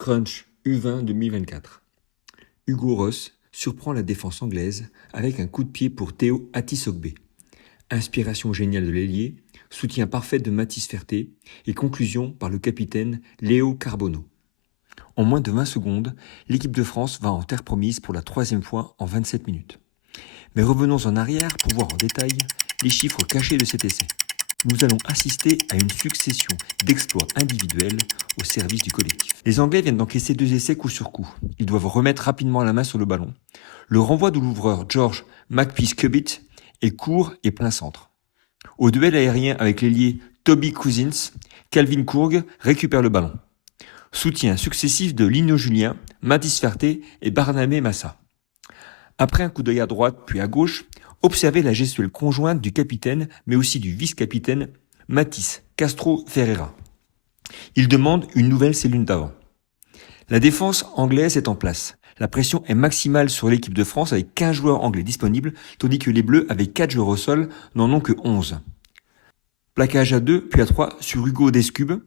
Crunch U20 2024. Hugo Ross surprend la défense anglaise avec un coup de pied pour Théo Atisogbe. Inspiration géniale de l'ailier, soutien parfait de Mathis Ferté et conclusion par le capitaine Léo Carbonneau. En moins de 20 secondes, l'équipe de France va en terre promise pour la troisième fois en 27 minutes. Mais revenons en arrière pour voir en détail les chiffres cachés de cet essai. Nous allons assister à une succession d'exploits individuels au service du collectif. Les Anglais viennent d'encaisser 2 essais coup sur coup. Ils doivent remettre rapidement la main sur le ballon. Le renvoi de l'ouvreur George McPeace-Cubitt est court et plein centre. Au duel aérien avec l'ailier Toby Cousins, Calvin Courgue récupère le ballon. Soutien successif de Lino Julien, Mathis Ferté et Barnabé Massa. Après un coup d'œil à droite puis à gauche, observez la gestuelle conjointe du capitaine mais aussi du vice-capitaine Mathis Castro Ferreira. Il demande une nouvelle cellule d'avant. La défense anglaise est en place. La pression est maximale sur l'équipe de France avec 15 joueurs anglais disponibles, tandis que les Bleus, avec 4 joueurs au sol, n'en ont que 11. Plaquage à 2 puis à 3 sur Hugo Descubes.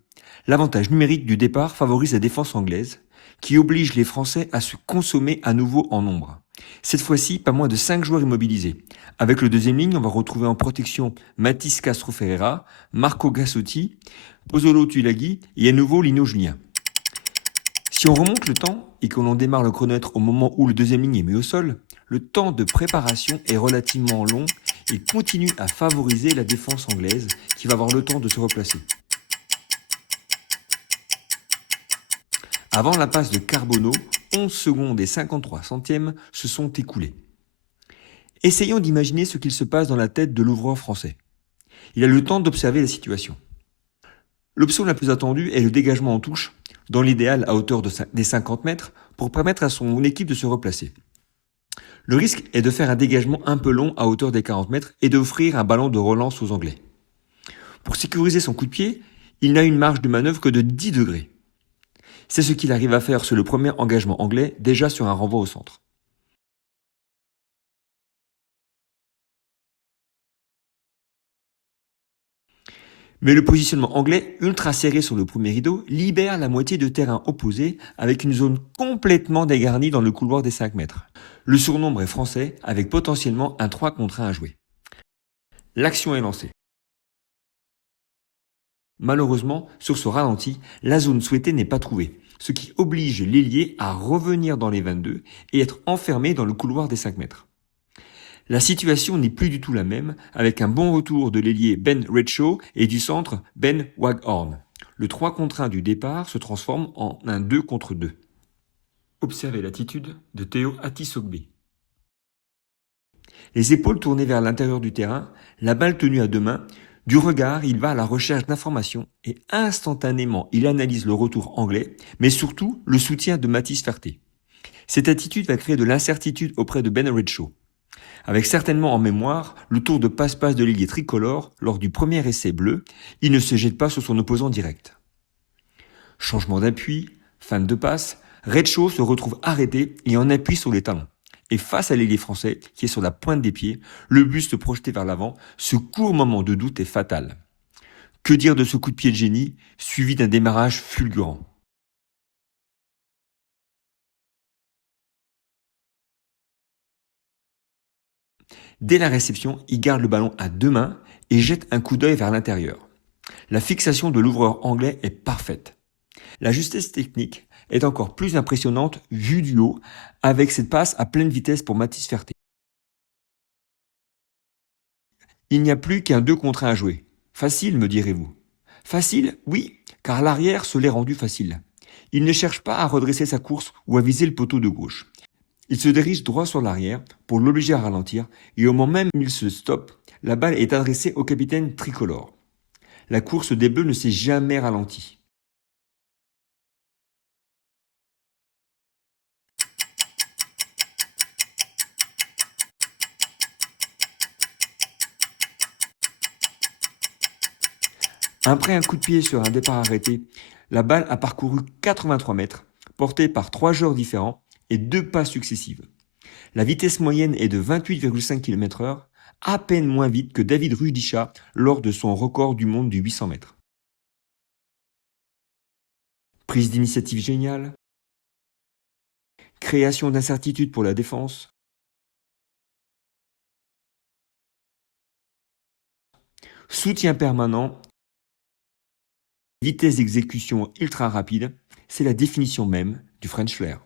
L'avantage numérique du départ favorise la défense anglaise, qui oblige les Français à se consommer à nouveau en nombre. Cette fois-ci, pas moins de 5 joueurs immobilisés. Avec le deuxième ligne, on va retrouver en protection Mathis Castro Ferreira, Marco Gassotti, Pozzolo Tulagi et à nouveau Lino Julien. Si on remonte le temps et que l'on démarre le chronomètre au moment où le deuxième ligne est mis au sol, le temps de préparation est relativement long et continue à favoriser la défense anglaise qui va avoir le temps de se replacer. Avant la passe de Carbonneau, 11 secondes et 53 centièmes se sont écoulés. Essayons d'imaginer ce qu'il se passe dans la tête de l'ouvreur français. Il a le temps d'observer la situation. L'option la plus attendue est le dégagement en touche, dans l'idéal à hauteur des 50 mètres, pour permettre à son équipe de se replacer. Le risque est de faire un dégagement un peu long à hauteur des 40 mètres et d'offrir un ballon de relance aux Anglais. Pour sécuriser son coup de pied, il n'a une marge de manœuvre que de 10 degrés. C'est ce qu'il arrive à faire sur le premier engagement anglais, déjà sur un renvoi au centre. Mais le positionnement anglais, ultra serré sur le premier rideau, libère la moitié de terrain opposé avec une zone complètement dégarnie dans le couloir des 5 mètres. Le surnombre est français avec potentiellement un 3 contre 1 à jouer. L'action est lancée. Malheureusement, sur ce ralenti, la zone souhaitée n'est pas trouvée, ce qui oblige l'ailier à revenir dans les 22 et être enfermé dans le couloir des 5 mètres. La situation n'est plus du tout la même, avec un bon retour de l'ailier Ben Redshaw et du centre Ben Waghorn. Le 3 contre 1 du départ se transforme en un 2 contre 2. Observez l'attitude de Théo Atisogbe. Les épaules tournées vers l'intérieur du terrain, la balle tenue à 2 mains, du regard, il va à la recherche d'informations et instantanément, il analyse le retour anglais, mais surtout le soutien de Mathis Ferté. Cette attitude va créer de l'incertitude auprès de Ben Redshaw. Avec certainement en mémoire le tour de passe-passe de l'ailier tricolore lors du premier essai bleu, il ne se jette pas sur son opposant direct. Changement d'appui, fin de passe, Redshaw se retrouve arrêté et en appui sur les talons. Et face à l'ailier français, qui est sur la pointe des pieds, le buste projeté vers l'avant, ce court moment de doute est fatal. Que dire de ce coup de pied de génie, suivi d'un démarrage fulgurant? Dès la réception, il garde le ballon à 2 mains et jette un coup d'œil vers l'intérieur. La fixation de l'ouvreur anglais est parfaite. La justesse technique est encore plus impressionnante vue du haut avec cette passe à pleine vitesse pour Mathis Ferté. Il n'y a plus qu'un 2 contre 1 à jouer. Facile, me direz-vous. Facile, oui, car l'arrière se l'est rendu facile. Il ne cherche pas à redresser sa course ou à viser le poteau de gauche. Il se dirige droit sur l'arrière pour l'obliger à ralentir et au moment même où il se stoppe, la balle est adressée au capitaine tricolore. La course des Bleus ne s'est jamais ralentie. Après un coup de pied sur un départ arrêté, la balle a parcouru 83 mètres, portée par 3 joueurs différents et 2 passes successives. La vitesse moyenne est de 28,5 km/h, à peine moins vite que David Rudisha lors de son record du monde du 800 mètres. Prise d'initiative géniale, création d'incertitudes pour la défense, soutien permanent, vitesse d'exécution ultra rapide, c'est la définition même du French Flair.